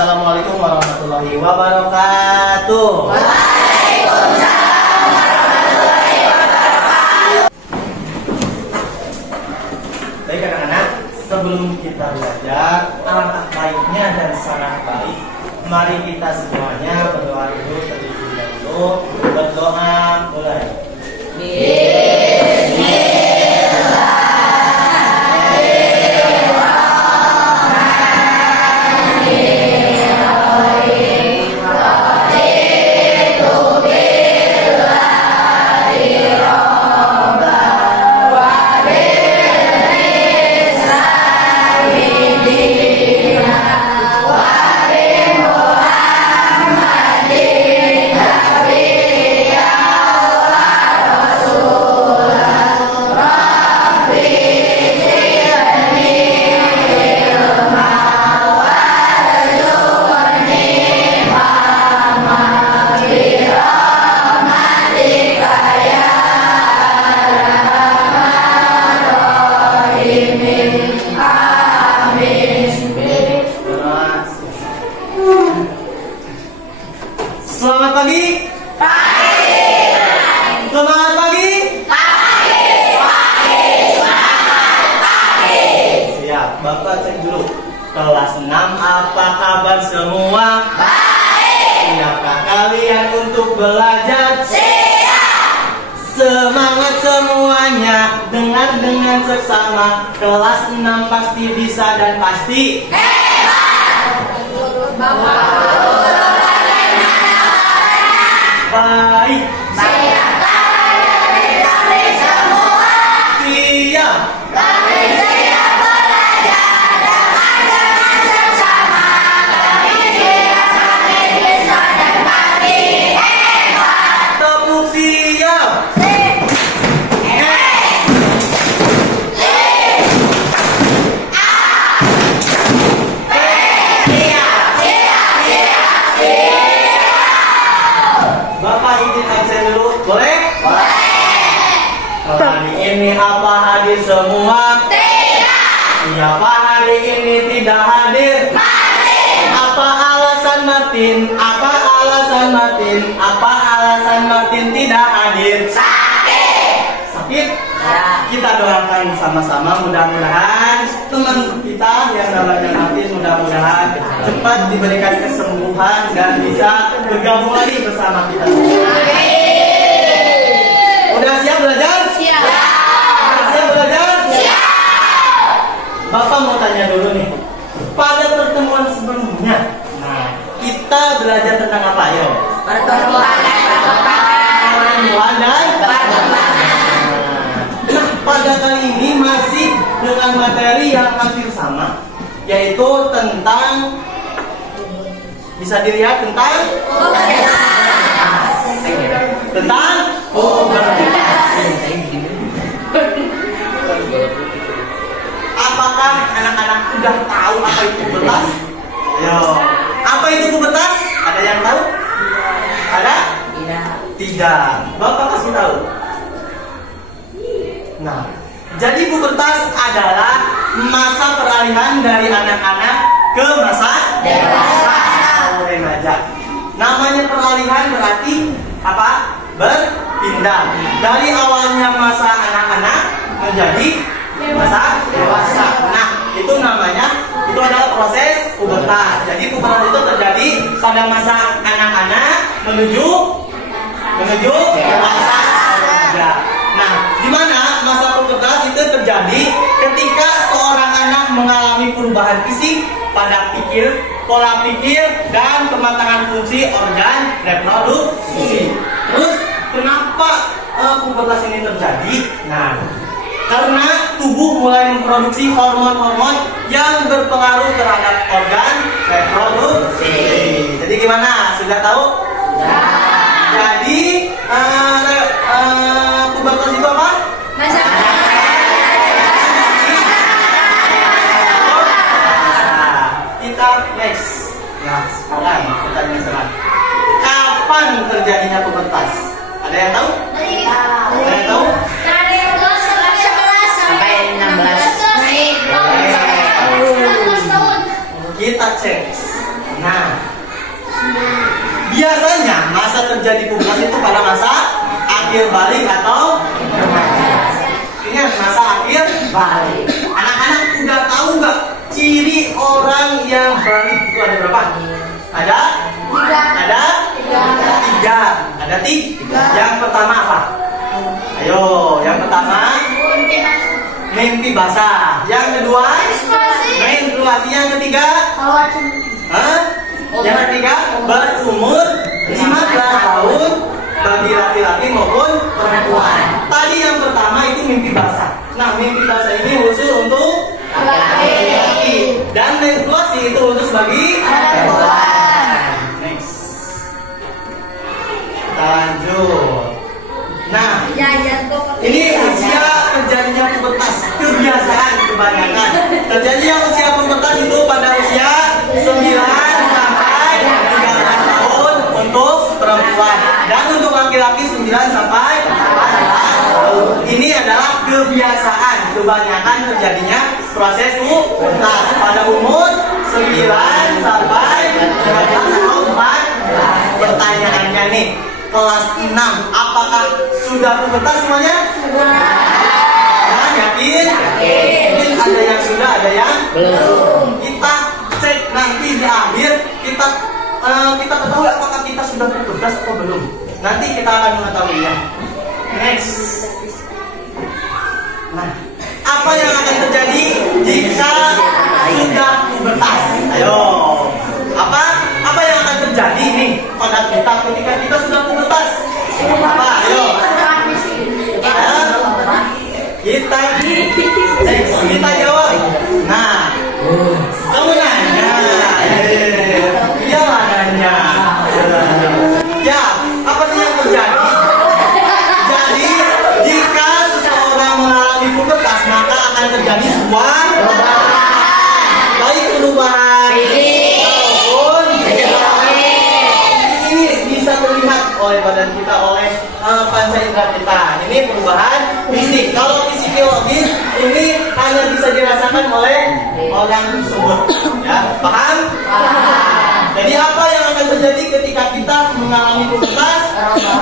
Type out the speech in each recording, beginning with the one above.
Assalamualaikum warahmatullahi wabarakatuh. Waalaikumsalam warahmatullahi wabarakatuh. Baik anak-anak, sebelum kita belajar, alangkah baiknya dan sangat baik, mari kita semuanya berdoa dulu terlebih dahulu. Berdoa mulai. Selamat pagi. Pagi. Selamat pagi. Pagi. Pagi. Selamat pagi. Siap, Bapak cek dulu. Kelas 6, apa kabar semua? Baik. Siapkah kalian untuk belajar? Siap. Semangat semuanya, dengar dengan seksama. Kelas 6 pasti bisa dan pasti hebat. Bapak. Baik. Siapkah kami semua? Siap. Kami siap belajar dengan seksama. Kami siap, kami bisa dan pasti hebat. Tepuk siap. Bapak izin absen dulu, boleh? Boleh. Hari ini apa hadir semua? Tidak. Siapa hari ini tidak hadir? Martin. Apa alasan Martin? Apa alasan Martin? Apa alasan Martin tidak hadir? Sakit. Sakit? Ya. Kita doakan sama-sama, mudah-mudahan teman kita yang namanya Martin mudah-mudahan cepat diberikan kesembuhan dan bisa bergabung lagi bersama kita. Udah siap belajar? Siap. Udah siap belajar? Siap. Bapak mau tanya dulu nih, pada pertemuan sebelumnya, kita belajar tentang apa ya? Pertemuan dan pada kali ini masih dengan materi yang hampir sama, yaitu tentang, bisa dilihat tentang pubertas. Apakah anak-anak sudah tahu apa itu pubertas? Ayo, apa itu pubertas? Ada yang tahu? Ada? Tidak. Bapak kasih tahu. Nah, jadi pubertas adalah masa peralihan dari anak-anak ke masa dewasa atau remaja. Namanya peralihan berarti apa? Berpindah dari awalnya masa anak-anak menjadi masa dewasa. Nah, itu namanya, itu adalah proses pubertas. Jadi pubertas itu terjadi pada masa anak-anak menuju dewasa atau remaja. Nah, di mana masa pubertas itu terjadi ketika seorang anak mengalami perubahan fisik pada pola pikir dan kematangan fungsi organ reproduksi. Terus kenapa pubertas ini terjadi? Nah, karena tubuh mulai memproduksi hormon-hormon yang berpengaruh terhadap organ reproduksi. Jadi gimana? Sudah tahu? Jadi pubertas itu apa? Kita next. Nah, sekarang pertanyaan sekarang. Kapan terjadinya pubertas? Ada yang tahu? Ada yang tahu? Dari 11 sampai 16. Kita cek. Nah, biasanya masa terjadi pubertas itu pada masa akhir balik atau remaja. Ingat, masa akhir balik. Anak-anak udah tahu nggak ciri orang yang balik itu ada berapa? Ada? Tiga. Ada tiga. Yang pertama apa? Ayo, yang pertama mimpi basah. Yang kedua menstruasi. Yang ketiga yang ketiga berumur 15 tahun bagi laki-laki maupun perempuan. Tadi yang pertama itu mimpi basah. Nah, mimpi basah ini khusus untuk laki-laki dan menstruasi itu khusus bagi perempuan. Next. Kita lanjut. Nah, ini usia terjadinya pubertas, kebiasaan kebanyakan. Terjadinya usia pubertas itu pada usia 9 sampai 13 tahun untuk perempuan dan untuk laki-laki 9 sampai 14 tahun. Ini adalah kebiasaan kebanyakan terjadinya proses pubertas pada umur 9 sampai 13 tahun. Pertanyaannya nih, kelas 6 apakah sudah pubertas semuanya? Nah, yakin? Mungkin ada yang sudah, ada yang belum. Kita cek nanti di akhir, kita ketahui apakah kita sudah pubertas atau belum. Nanti kita akan mengetahuinya. Next. Nah, apa yang akan terjadi jika sudah pubertas? Ayo. Apa yang akan terjadi nih pada kita ketika kita sudah pubertas? Apa? Ayo. Kita jawab. Nah, kamu nanya. Iya nanya. Ya, apa sih yang terjadi? Jadi, jika seseorang mengalami pubertas, maka akan terjadi sebuah baik perubahan maupun ini bisa terlihat oleh badan kita, oleh panca indera kita. Ini perubahan fisik. Kalau psikologis ini hanya bisa dirasakan oleh orang tersebut. Ya, paham? Jadi apa yang akan terjadi ketika kita mengalami pubertas?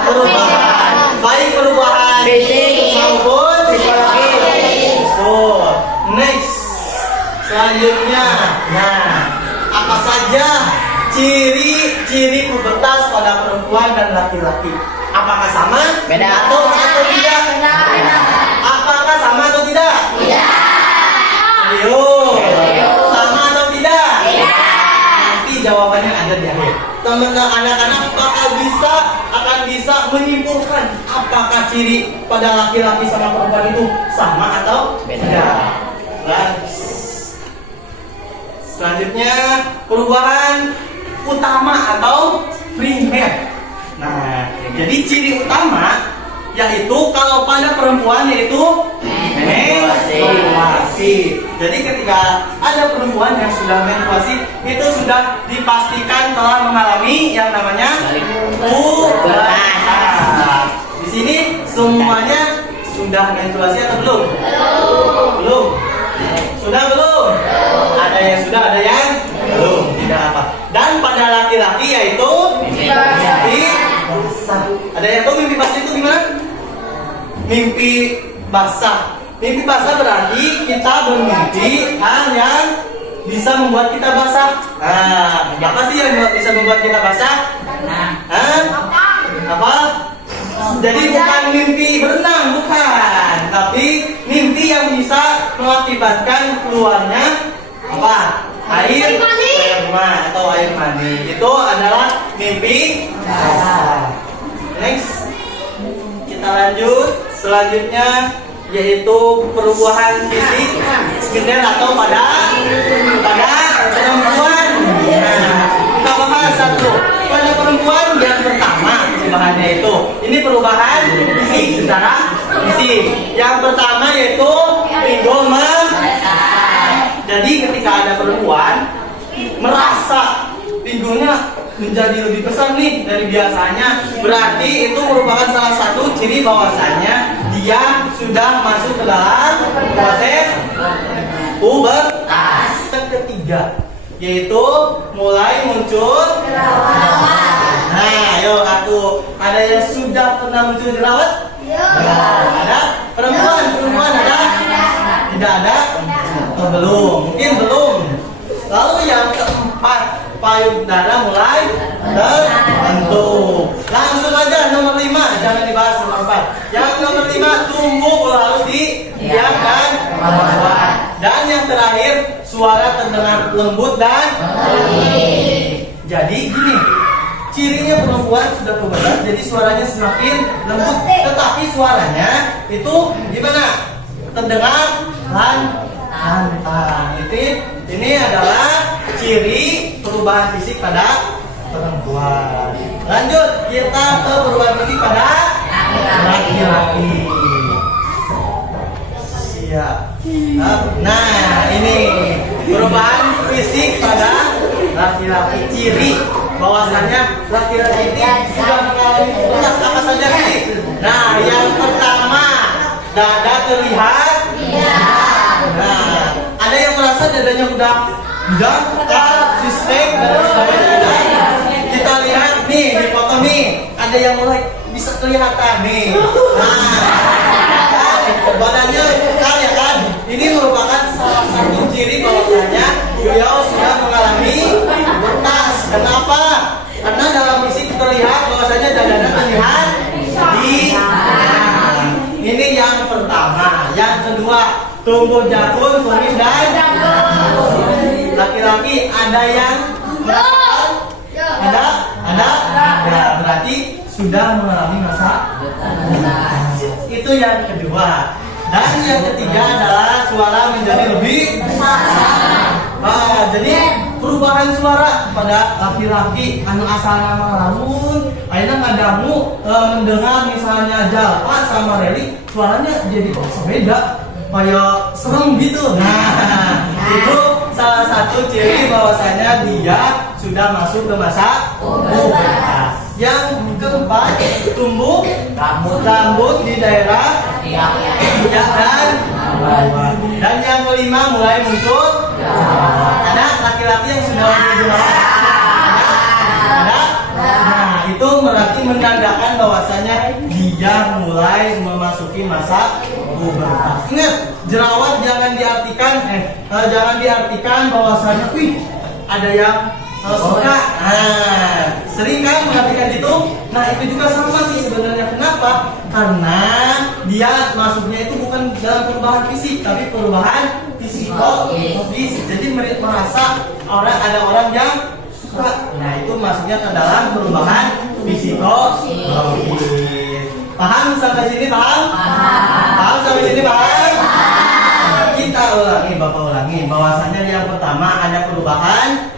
Perubahan, baik perubahan fisik maupun psikologis. So, next. Selanjutnya, nah, apa saja ciri-ciri pubertas pada perempuan dan laki-laki? Apakah sama? Beda. Atau tidak? Apakah sama atau tidak? Serius? Sama atau tidak? Nanti jawabannya ada di akhir. Teman-teman anak-anak akan bisa menyimpulkan apakah ciri pada laki-laki sama perempuan itu sama atau beda. Selanjutnya perubahan utama atau primer. Nah, jadi ciri utama yaitu kalau pada perempuan yaitu menstruasi. Jadi ketika ada perempuan yang sudah menstruasi itu sudah dipastikan telah mengalami yang namanya pubertas. Di sini semuanya sudah menstruasi atau belum? Belum. Sudah belum? Ada yang sudah, ada yang belum. Tidak apa. Dan pada laki-laki yaitu mimpi basah. Ada yang tahu mimpi basah itu gimana? Mimpi basah. Mimpi basah berarti kita bermimpi hal yang bisa membuat kita basah. Nah, apa sih yang bisa membuat kita basah? Apa? Jadi bukan mimpi berenang, bukan. Tapi mimpi yang bisa mengakibatkan keluarnya apa? Air sperma atau air mani. Itu adalah mimpi basah. Next. Kita lanjut. Selanjutnya yaitu perubahan fisik gender atau pada perempuan. Nah, kita bahas satu. Pada perempuan yang pertama perubahannya itu. Ini perubahan fisik secara fisik. Yang pertama yaitu ego membesar. Jadi ketika ada perempuan merasa pinggulnya menjadi lebih besar nih dari biasanya, berarti itu merupakan salah satu ciri bahwasannya dia sudah masuk ke dalam proses pubertas. Yang ketiga, yaitu mulai muncul jerawat. Nah, yuk aku. Ada yang sudah pernah muncul jerawat? Ada? Perempuan ada? Tidak ada? Oh, belum, mungkin belum. Lalu yang keempat, payudara mulai terbentuk. Langsung aja nomor 5, jangan dibahas nomor 4. Yang nomor 5, tubuh harus didiamkan. Dan yang terakhir, suara terdengar lembut dan jadi gini, cirinya perempuan sudah pubertas, jadi suaranya semakin lembut, tetapi suaranya itu gimana? Terdengar lantang. Ini adalah ciri perubahan fisik pada perempuan. Lanjut, kita ke perubahan fisik pada laki-laki. Siap. Nah, ini perubahan fisik pada laki-laki, ciri bahwasannya laki-laki ini sudah mengalami pubertas apa saja sih? Nah, yang pertama, dada terlihat. Nah, ada yang merasa dadanya udah sistem dan sebagainya. Kita lihat nih di foto nih, ada yang mulai bisa kelihatan nih. Nah, badannya kekal ya kan? Ini merupakan salah satu ciri bahwasanya beliau sudah mengalami pubertas. Kenapa? Karena dalam fisik terlihat bahwasanya dadanya terlihat di. Ini yang pertama. Yang kedua, tumbuh janggut, kumis dan laki-laki ada yang ada. Ya, berarti sudah mengalami masa. Itu yang kedua. Dan yang ketiga adalah suara menjadi lebih besar. Jadi perubahan suara pada laki-laki anu asalna lamun ayeuna ngadangu mendengar misalnya Jalpa sama Reli suaranya jadi beda kayak serem gitu. Nah, itu salah satu ciri bahwasanya dia sudah masuk ke masa pubertas. Yang keempat, tumbuh rambut di daerah dan yang kelima mulai muncul. Ada laki-laki yang sudah muncul jerawat? Ada? Nah, itu berarti menandakan bahwasanya dia mulai memasuki masa pubertas. Ingat, jerawat jangan diartikan bahwasanya ada yang suka. Sering kan mengartikan itu. Nah, itu juga sama sih sebenarnya. Kenapa? Karena dia masuknya itu bukan dalam perubahan fisik, tapi perubahan psikologis. Jadi merasa ada orang yang suka. Nah, itu masuknya ke dalam perubahan psikologis. Paham sampai sini? Paham? Paham sampai sini? Paham? Kita ulangi bahwasanya yang pertama ada perubahan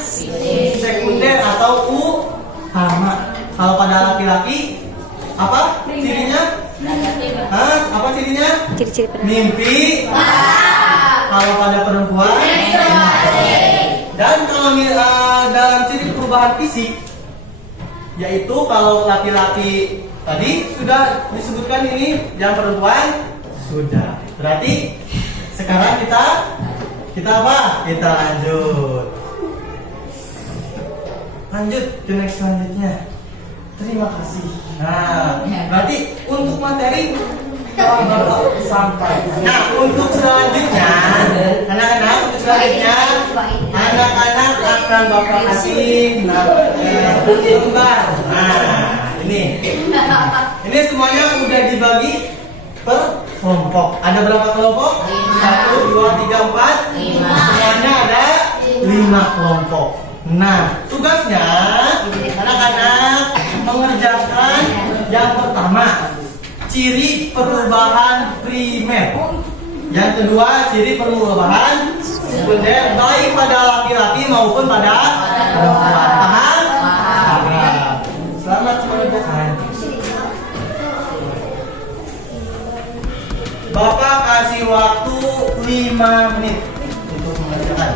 sekunder atau utama. Kalau pada laki-laki apa cirinya? Apa cirinya? Ciri-ciri mimpi. Kalau pada perempuan dan kalau dalam ciri perubahan fisik, yaitu kalau laki-laki tadi sudah disebutkan ini, yang perempuan sudah. Berarti sekarang kita apa? Kita lanjut ke next selanjutnya. Terima kasih. Nah, berarti untuk materi baru sampai. Nah, untuk selanjutnya, anak-anak akan Bapak kasih gambar. Nah, ini semuanya udah dibagi per kelompok. Ada berapa kelompok? 1, 2, 3, 4. Semuanya ada 5 kelompok. Nah, tugasnya anak-anak mengerjakan yang pertama, ciri perubahan primer. Yang kedua, ciri perubahan sekunder, baik pada laki-laki maupun pada perempuan. Paham? Selamat mengerjakan. Bapak kasih waktu 5 menit untuk mengerjakan.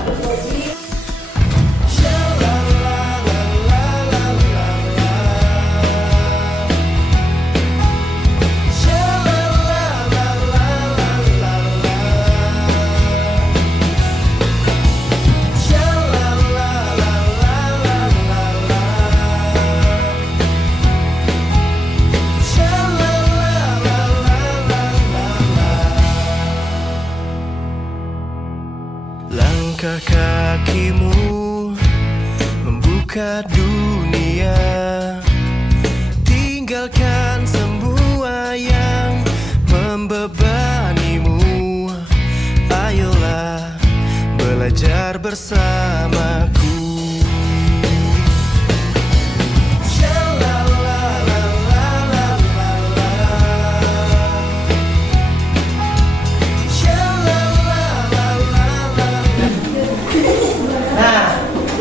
Langkah kakimu membuka dunia, tinggalkan semua yang membebanimu. Ayolah belajar bersamaku.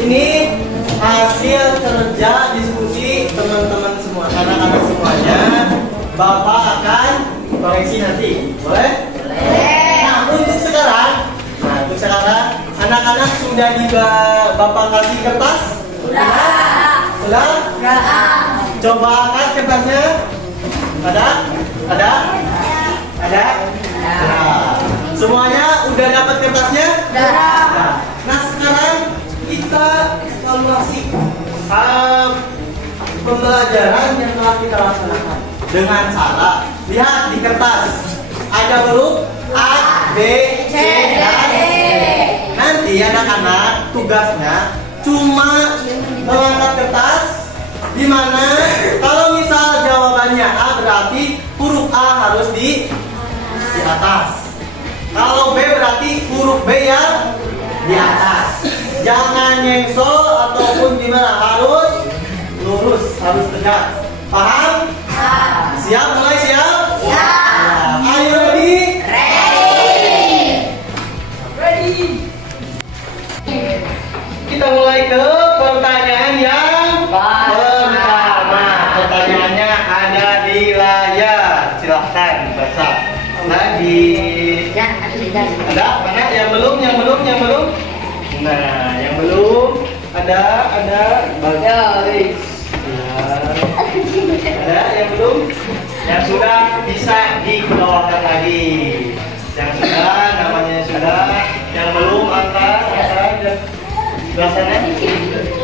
Ini hasil kerja diskusi teman-teman semua, anak-anak semuanya. Bapak akan koreksi nanti, boleh? Boleh. Nah, untuk sekarang, anak-anak sudah juga Bapak kasih kertas? Sudah? Coba angkat kertasnya. Ada? Nah, semuanya udah dapat kertasnya? Nah, sekarang kita evaluasi pembelajaran yang telah kita laksanakan dengan cara lihat di kertas ada huruf A, B, C, dan D. Nanti anak-anak tugasnya cuma mengangkat kertas, di mana kalau misal jawabannya A berarti huruf A harus di atas. Kalau B berarti huruf B yang di atas. Jangan nyengso ataupun gimana, harus lurus, harus tegak. Paham? Siap? Mulai siap? Siap. Ayo ready? Ready. Kita mulai ke pertanyaan yang pertama. Pertanyaannya ada di layar. Silahkan baca. Lagi. Ada? Mana? Yang belum? Nah, yang belum ada bagus. Ada yang belum? Yang sudah bisa dikeluarkan lagi. Yang sudah namanya sudah. Yang belum angkat dan sebelah sana.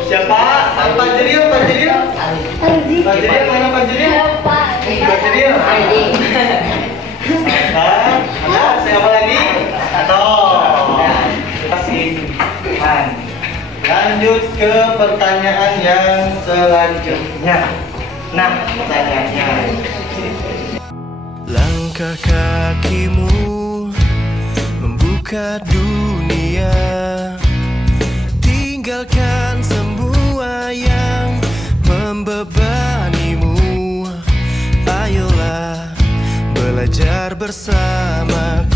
Siapa? Pak Jeril. Mana Pak Jeril? Ada? Siapa lagi? Atau lanjut ke pertanyaan yang selanjutnya. Nah, pertanyaannya, langkah kakimu membuka dunia, tinggalkan semua yang membebanimu. Ayolah belajar bersamaku.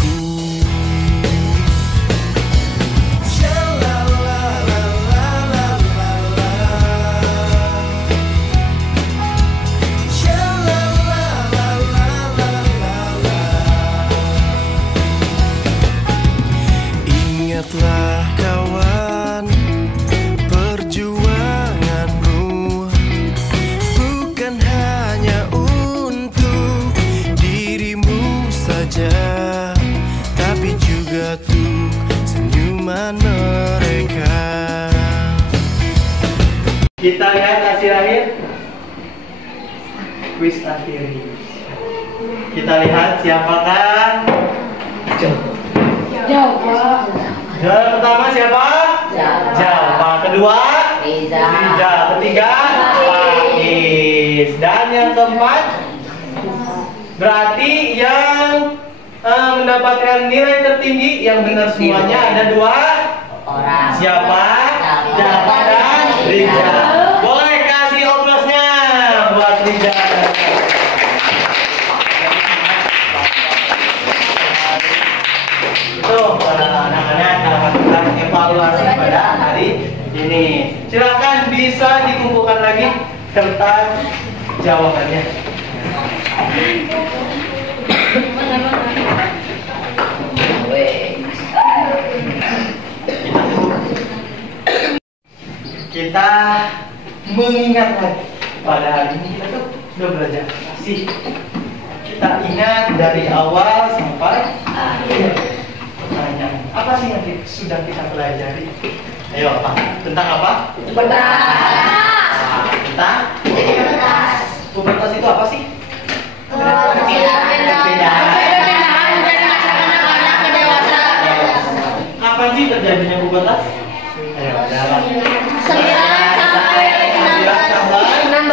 Ingatlah kawan, perjuanganmu bukan hanya untuk dirimu saja, tapi juga untuk senyuman mereka. kita lihat hasil akhir kuis akhir. Kita lihat siapakah Jawab. juara pertama siapa? Jawa. Kedua? Riza. Ketiga? Faiz. Dan yang keempat? Berarti yang mendapatkan nilai tertinggi yang benar semuanya ada 2 orang. Siapa? Jawa dan Riza. Boleh kasih oplasnya buat Riza. Itu anak-anak melakukan evaluasi pada hari ini. Silakan bisa dikumpulkan lagi kertas jawabannya. Kita mengingat lagi pada hari ini kita tuh sudah belajar kasih. Kita ingat dari awal sampai akhir. Pertanyaan apa sih yang sudah kita pelajari? Ayo apa? Tentang apa? Tentang pubertas itu apa sih? Perbedaan dari anak-anak ke dewasa. Kapan sih terjadi terjadinya pubertas? Ayo, jalan. 9 sampai 16.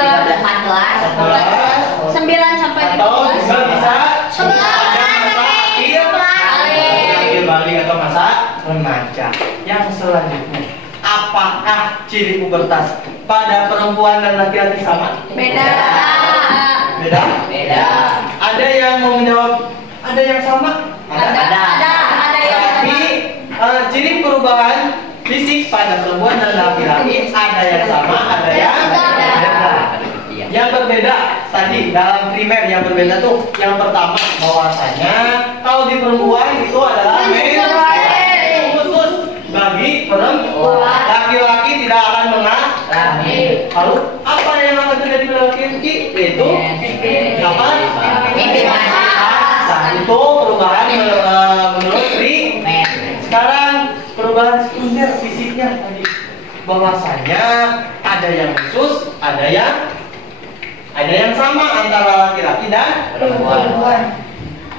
9 sampai Atau juga bisa 11. akhir balik atau masa remaja. Yang selanjutnya, apakah ciri pubertas pada perempuan dan laki-laki sama? Beda. Beda? Beda. Ada yang mau menjawab? Ada yang sama? Ada yang Tapi ciri perubahan fisik pada perempuan dan laki-laki ada yang sama, ada yang berbeda. Yang berbeda tadi dalam primer yang berbeda tuh yang pertama bahwasanya kalau di perempuan itu adalah khusus bagi perempuan, laki-laki tidak akan mengalami. Lalu apa yang akan terjadi pada laki-laki? Itu apa? Nah, itu perubahan menurut primer. Sekarang perubahan sekunder fisiknya tadi bahwasanya ada yang khusus, ada yang sama antara laki-laki dan perempuan.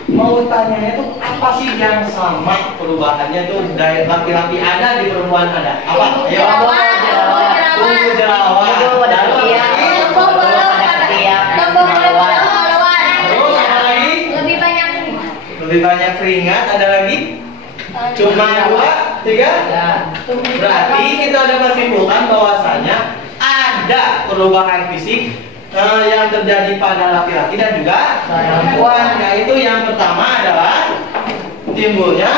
Mau tanya itu apa sih yang sama perubahannya tuh dari laki-laki ada di perempuan ada? Apa? Ayo. Tumbuh jerawat. Terus apa lagi? Lebih banyak keringat. Ada lagi? Cuma 2, 3. Berarti kita dapat simpulkan bahwasanya ada perubahan fisik yang terjadi pada laki-laki dan juga perempuan. Yaitu yang pertama adalah tumbuhnya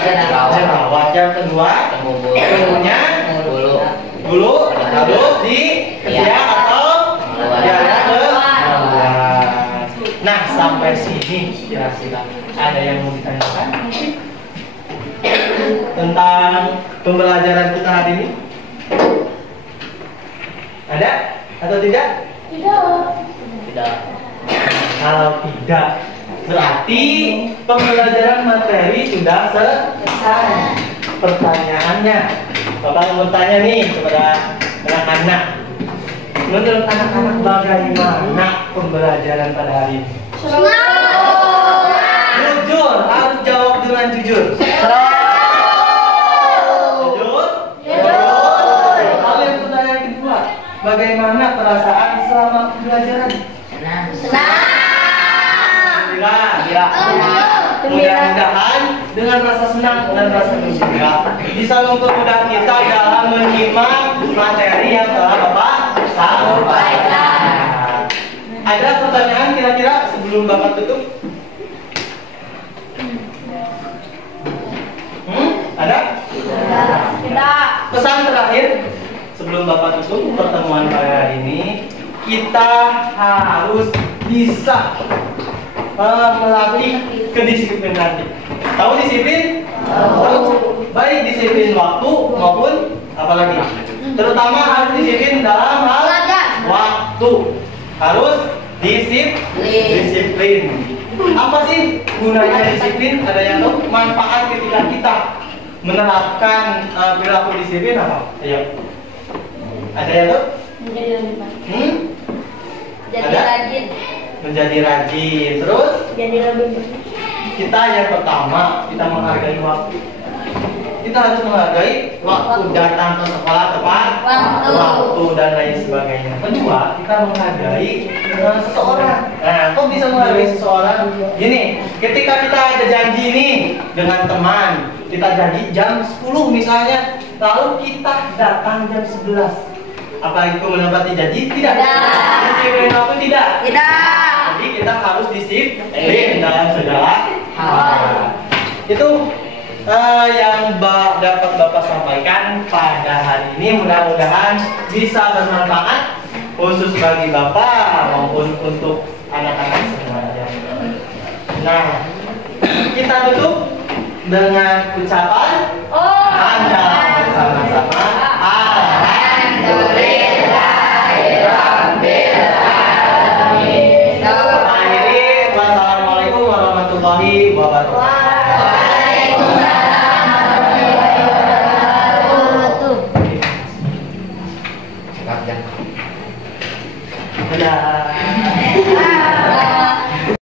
jerawat. Yang kedua tumbuhnya bulu harus di ketiak atau dada ke bawah. Nah, sampai sini kira-kira ada yang mau ditanyakan tentang pembelajaran kita hari ini? Ada atau tidak? Tidak. Kalau tidak, berarti pembelajaran materi sudah selesai. Pertanyaannya, Bapak mau bertanya nih kepada anak-anak. Menurut anak-anak bagaimana pembelajaran pada hari ini? Jujur, harus jawab dengan jujur. Lalu yang pertanyaan kedua, bagaimana perasaan selama pembelajaran? Mudah-mudahan dengan rasa senang dan rasa gembira bisa mempermudah kita dalam menyimak materi yang telah Bapak sampaikan. Ada pertanyaan kira-kira sebelum Bapak tutup? Ada? Tidak. Pesan terakhir sebelum Bapak tutup pertemuan pada hari ini, kita harus bisa melatih kedisiplinan. Tahu disiplin? Tahu. Baik disiplin waktu maupun apalagi. Terutama harus disiplin dalam hal waktu. Harus disiplin. Apa sih gunanya disiplin? Ada yang tahu? Manfaat ketika kita menerapkan perilaku disiplin apa? Ayo. Ada yang tahu? Jadi rajin. Menjadi rajin. Terus? Jadi lebih bersih. Kita yang pertama, kita menghargai waktu. Kita harus menghargai waktu, datang ke sekolah tepat waktu dan lain sebagainya. Kedua, kita menghargai seseorang. Nah, kok bisa menghargai seseorang? Gini, ketika kita ada janji nih dengan teman, kita janji jam 10 misalnya, lalu kita datang jam 11. Apa itu menepati janji? Tidak. Disiplin waktu tidak. Jadi kita harus disiplin dalam segala hal. Itu yang dapat Bapak sampaikan pada hari ini. Mudah-mudahan bisa bermanfaat khusus bagi Bapak maupun untuk anak-anak semuanya. Nah, kita tutup dengan ucapan Anda bersama-sama. Wassalamualaikum warahmatullahi wabarakatuh. Dadah.